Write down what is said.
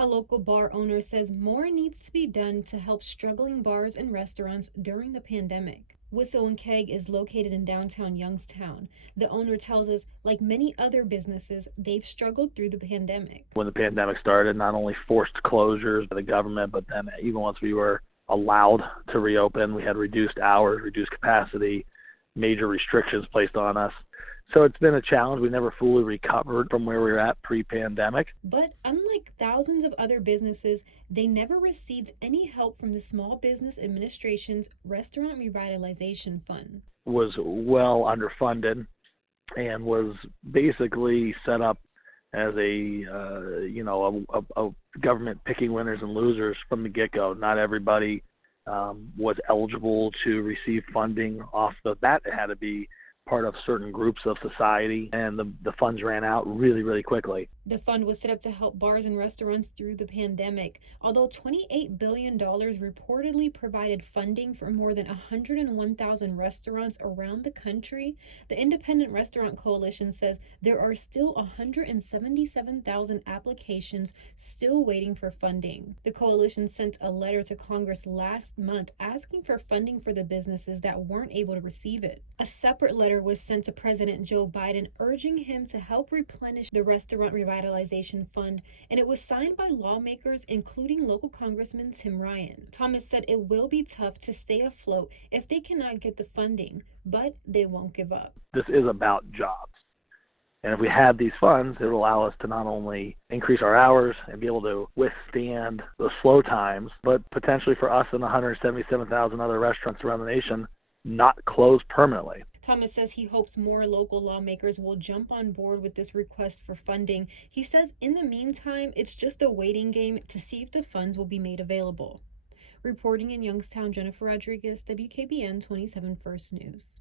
A local bar owner says more needs to be done to help struggling bars and restaurants during the pandemic. Whistle and Keg is located in downtown Youngstown. The owner tells us, like many other businesses, they've struggled through the pandemic. When the pandemic started, not only forced closures by the government, but then even once we were allowed to reopen, we had reduced hours, reduced capacity, major restrictions placed on us. So it's been a challenge. We never fully recovered from where we were at pre-pandemic. But unlike thousands of other businesses, they never received any help from the Small Business Administration's Restaurant Revitalization Fund. Was well underfunded and was basically set up as a government picking winners and losers from the get-go. Not everybody was eligible to receive funding off the bat. It had to be part of certain groups of society, and the funds ran out really, really quickly. The fund was set up to help bars and restaurants through the pandemic. Although $28 billion reportedly provided funding for more than 101,000 restaurants around the country, the Independent Restaurant Coalition says there are still 177,000 applications still waiting for funding. The coalition sent a letter to Congress last month asking for funding for the businesses that weren't able to receive it. A separate letter was sent to President Joe Biden urging him to help replenish the Restaurant Revitalization Fund, and it was signed by lawmakers, including local Congressman Tim Ryan. Thomas said it will be tough to stay afloat if they cannot get the funding, but they won't give up. This is about jobs. And if we had these funds, it would allow us to not only increase our hours and be able to withstand the slow times, but potentially for us and 177,000 other restaurants around the nation, not close permanently. Thomas says he hopes more local lawmakers will jump on board with this request for funding. He says in the meantime, it's just a waiting game to see if the funds will be made available. Reporting in Youngstown, Jennifer Rodriguez, WKBN 27 First News.